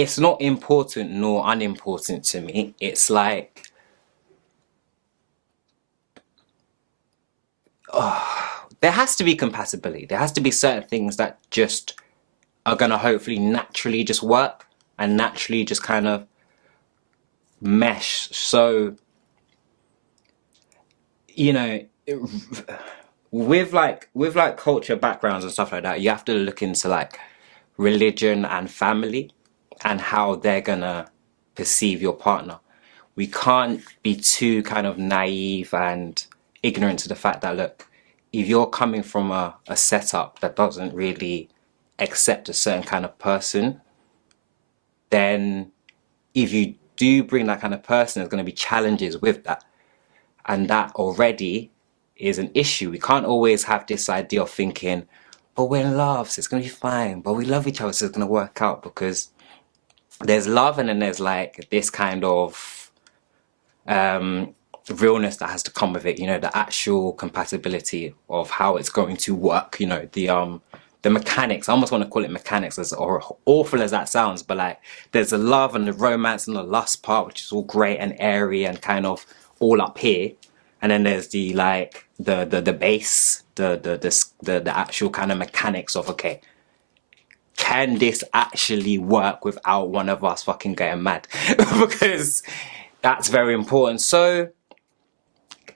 it's not important nor unimportant to me. It's like, there has to be compatibility. There has to be certain things that just are gonna hopefully naturally just work and naturally just kind of mesh. So, you know, with like culture backgrounds and stuff like that, you have to look into like religion and family and how they're gonna perceive your partner. We can't be too kind of naive and ignorant to the fact that, look, if you're coming from a setup that doesn't really accept a certain kind of person, then if you do bring that kind of person, there's going to be challenges with that. And that already is an issue. We can't always have this idea of thinking, but we're in love, so it's going to be fine. But we love each other, so it's going to work out. Because there's love and then there's like this kind of realness that has to come with it, the actual compatibility of how it's going to work, the mechanics. I almost want to call it mechanics, as awful as that sounds, but like there's the love and the romance and the lust part, which is all great and airy and kind of all up here. And then there's the like the base, the actual kind of mechanics of, okay, can this actually work without one of us fucking getting mad? Because that's very important. So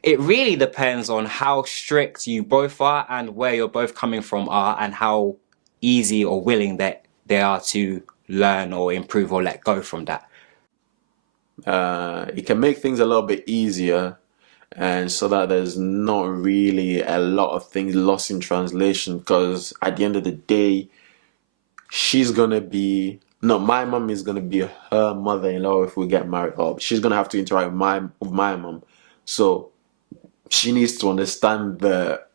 it really depends on how strict you both are and where you're both coming from are and how easy or willing that they are to learn or improve or let go from that. It can make things a little bit easier, and so that there's not really a lot of things lost in translation, because at the end of the day, she's gonna be no, my mom is gonna be her mother-in-law if we get married, or she's gonna have to interact with my mom. So she needs to understand that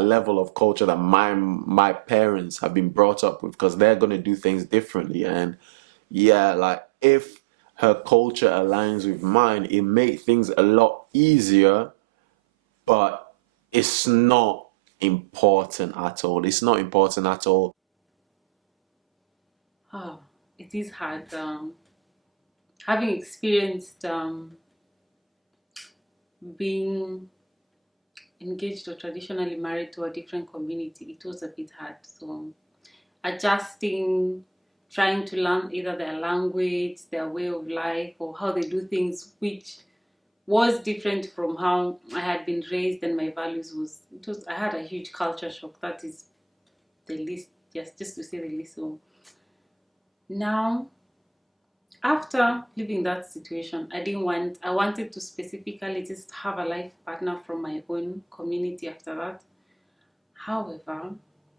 level of culture that my parents have been brought up with, because they're gonna do things differently. And yeah, like if her culture aligns with mine, it makes things a lot easier, but it's not important at all. It's not important at all. Oh, it is hard. Having experienced being engaged or traditionally married to a different community, it was a bit hard. So adjusting, trying to learn either their language, their way of life, or how they do things, which was different from how I had been raised and my values was. I had a huge culture shock. That is the least, just to say the least. So now, after leaving that situation, I wanted to specifically just have a life partner from my own community after that. However,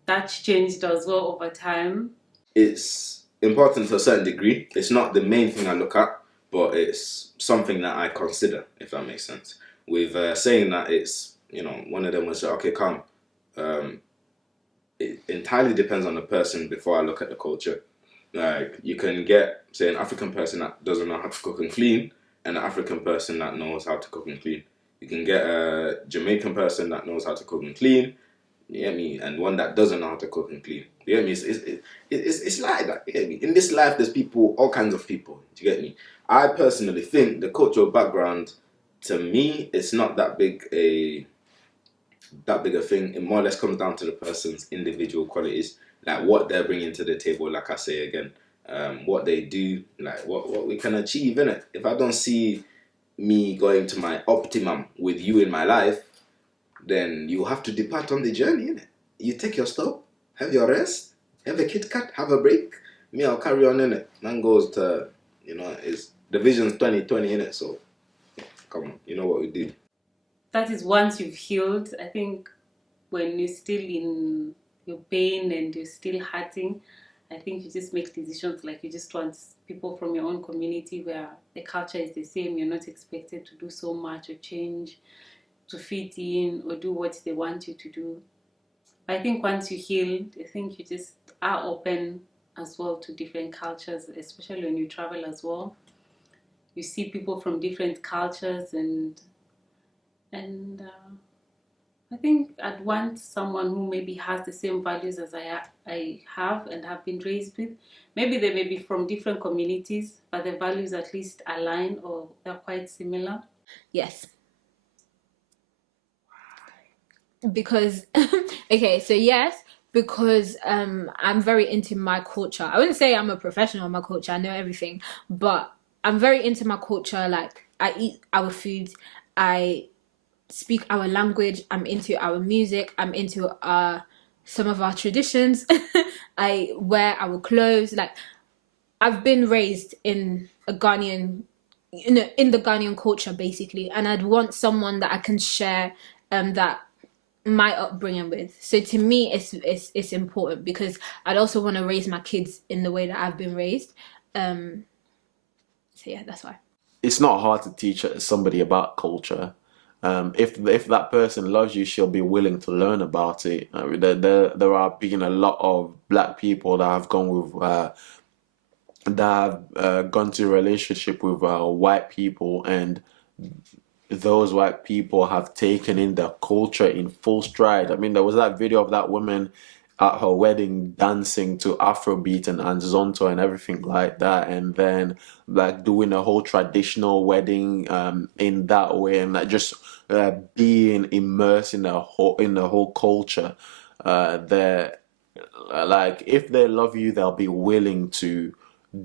that changed as well over time. It's important to a certain degree. It's not the main thing I look at, but it's something that I consider, if that makes sense. With saying that, it's, one of them was, okay, come. It entirely depends on the person before I look at the culture. Like, you can get, say, an African person that doesn't know how to cook and clean, and an African person that knows how to cook and clean. You can get a Jamaican person that knows how to cook and clean, you get me, and one that doesn't know how to cook and clean. You get me? It's like that. You get me? In this life, there's people, all kinds of people. Do you get me? I personally think the cultural background, to me, it's not that big a thing. It more or less comes down to the person's individual qualities, like what they're bringing to the table. Like I say again, what they do, like what we can achieve in it. If I don't see me going to my optimum with you in my life, then you have to depart on the journey, innit? You take your stop, have your rest, have a Kit Kat, have a break. Me, I'll carry on, innit? Man goes to, it's the vision's 2020, innit? So, come on, you know what we do. That is once you've healed. I think when you're still in your pain and you're still hurting, I think you just make decisions like you just want people from your own community where the culture is the same. You're not expected to do so much or change to fit in or do what they want you to do. I think once you heal, I think you just are open as well to different cultures, especially when you travel as well. You see people from different cultures and I think I'd want someone who maybe has the same values as I have and have been raised with. Maybe they may be from different communities, but the values at least align or they're quite similar. Yes. Because okay, so yes, because I'm very into my culture. I wouldn't say I'm a professional in my culture, I know everything, but I'm very into my culture. Like, I eat our food, I speak our language, I'm into our music, I'm into some of our traditions. I wear our clothes. Like, I've been raised in a Ghanaian, in the Ghanaian culture basically, and I'd want someone that I can share that my upbringing with. So to me, it's important, because I'd also want to raise my kids in the way that I've been raised. So yeah, that's why. It's not hard to teach somebody about culture. If that person loves you, she'll be willing to learn about it. There are been a lot of black people that have gone with that have gone to a relationship with white people, and those white people have taken in their culture in full stride. I mean, there was that video of that woman at her wedding dancing to Afrobeat and Zonto and everything like that, and then like doing a whole traditional wedding in that way, and like just being immersed in the whole culture. They're like, if they love you, they'll be willing to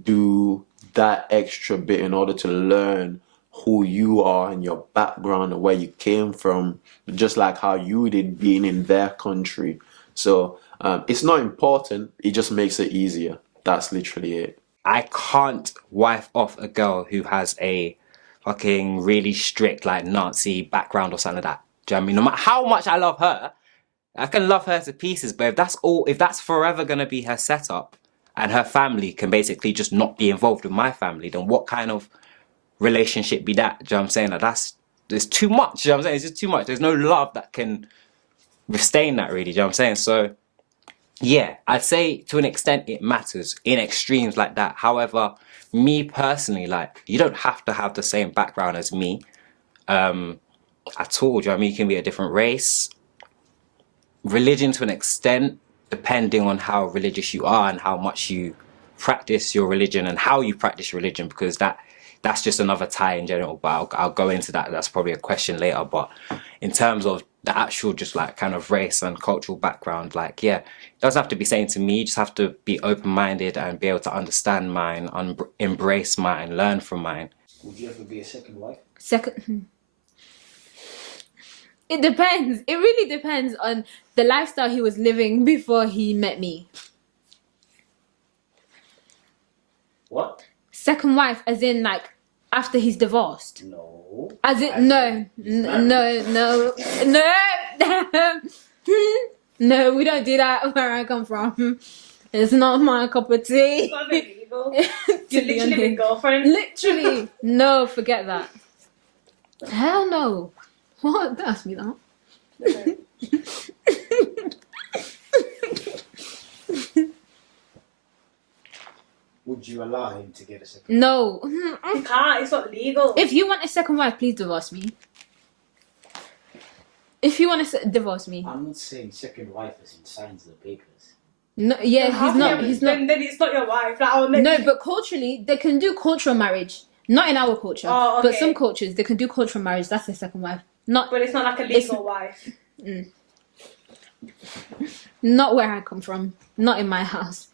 do that extra bit in order to learn who you are and your background and where you came from, just like how you did being in their country. So it's not important, it just makes it easier. That's literally it. I can't wife off a girl who has a fucking really strict like Nazi background or something like that. Do you know what I mean? No matter how much I love her, I can love her to pieces, but if that's forever gonna be her setup, and her family can basically just not be involved with my family, then what kind of relationship be that? Do you know what I'm saying? Like, there's too much. Do you know what I'm saying? It's just too much. There's no love that can withstand that, really. Do you know what I'm saying? So yeah, I'd say to an extent it matters in extremes like that. However, me personally, like, you don't have to have the same background as me at all. Do you know what I mean? You can be a different race, religion to an extent, depending on how religious you are and how much you practice your religion and how you practice religion, because that's just another tie in general, but I'll go into that. That's probably a question later. But in terms of the actual just like kind of race and cultural background, like, yeah, it doesn't have to be saying to me. You just have to be open-minded and be able to understand mine, embrace mine, learn from mine. Would you ever be a second wife? It depends. It really depends on the lifestyle he was living before he met me. What? Second wife, as in like after he's divorced. No. As in no, no. No, we don't do that where I come from. It's not my cup of tea. It's not illegal. To You're be literally a honest. girlfriend. Literally. No, forget that. Hell no. What? Don't ask me that. Would you allow him to get a second? No. You can't. It's not legal. If you want a second wife, please divorce me. If you want to divorce me. I'm not saying second wife as in signs the papers. No, yeah, he's not. Then it's not your wife. Like, I'll let No, you- but culturally, they can do cultural marriage. Not in our culture, Oh, but okay. some cultures they can do cultural marriage. That's their second wife. Not, But it's not like a legal wife. not where I come from. Not in my house.